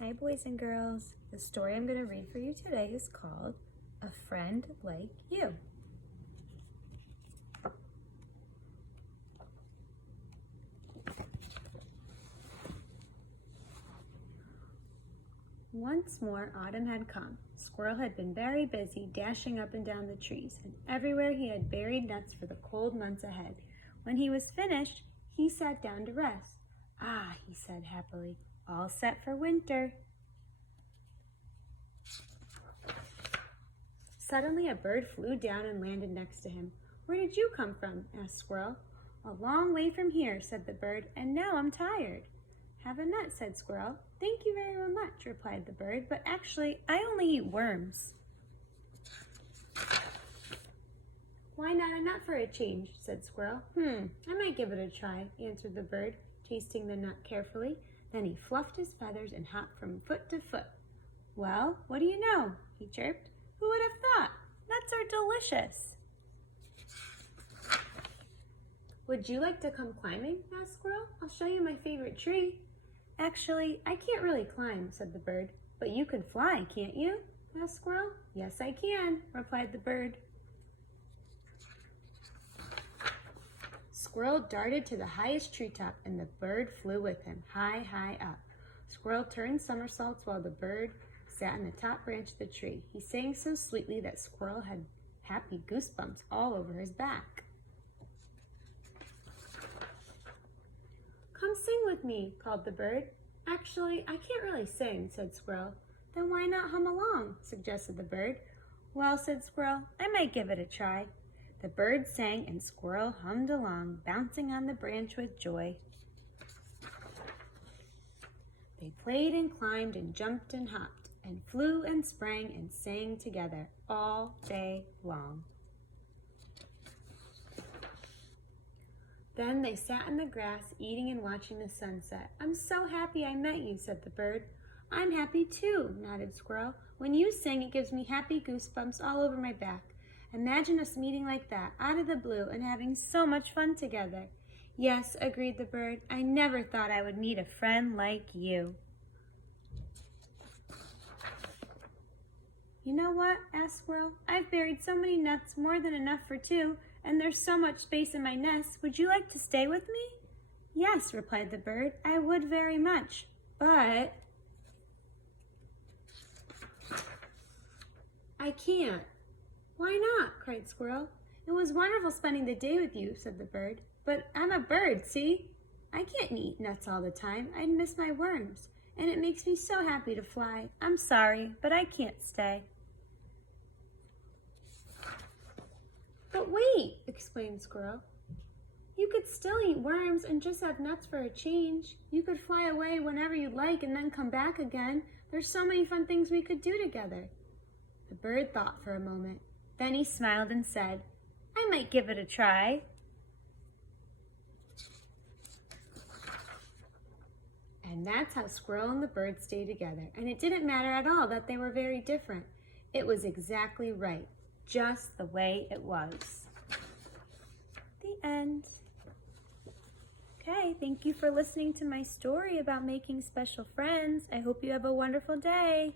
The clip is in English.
Hi boys and girls. The story I'm going to read for you today is called A Friend Like You. Once more autumn had come. Squirrel had been very busy dashing up and down the trees, and everywhere he had buried nuts for the cold months ahead. When he was finished, he sat down to rest. "Ah," he said happily, "all set for winter." Suddenly a bird flew down and landed next to him. "Where did you come from?" asked Squirrel. "A long way from here," said the bird, "and now I'm tired." "Have a nut," said Squirrel. "Thank you very much," replied the bird, "but actually I only eat worms." "Why not a nut for a change?" said Squirrel. I might give it a try," answered the bird, tasting the nut carefully. Then he fluffed his feathers and hopped from foot to foot. "Well, what do you know?" he chirped. "Who would have thought? Nuts are delicious." "Would you like to come climbing?" asked Squirrel. "I'll show you my favorite tree." "Actually, I can't really climb," said the bird. "But you can fly, can't you?" asked Squirrel. "Yes, I can," replied the bird. Squirrel darted to the highest treetop, and the bird flew with him, high, high up. Squirrel turned somersaults while the bird sat in the top branch of the tree. He sang so sweetly that Squirrel had happy goosebumps all over his back. "Come sing with me," called the bird. "Actually, I can't really sing," said Squirrel. "Then why not hum along?" suggested the bird. "Well," said Squirrel, "I might give it a try." The bird sang and Squirrel hummed along, bouncing on the branch with joy. They played and climbed and jumped and hopped and flew and sprang and sang together all day long. Then they sat in the grass, eating and watching the sunset. "I'm so happy I met you," said the bird. "I'm happy too," nodded Squirrel. "When you sing, it gives me happy goosebumps all over my back. Imagine us meeting like that, out of the blue, and having so much fun together." "Yes," agreed the bird. "I never thought I would meet a friend like you." "You know what?" asked Squirrel. "I've buried so many nuts, more than enough for two, and there's so much space in my nest. Would you like to stay with me?" "Yes," replied the bird, "I would very much, but I can't." "Why not?" cried Squirrel. "It was wonderful spending the day with you," said the bird, "but I'm a bird, see? I can't eat nuts all the time. I'd miss my worms, and it makes me so happy to fly. I'm sorry, but I can't stay." "But wait," exclaimed Squirrel. "You could still eat worms and just have nuts for a change. You could fly away whenever you'd like and then come back again. There's so many fun things we could do together." The bird thought for a moment. Then he smiled and said, "I might give it a try." And that's how Squirrel and the bird stayed together. And it didn't matter at all that they were very different. It was exactly right, just the way it was. The end. Okay, thank you for listening to my story about making special friends. I hope you have a wonderful day.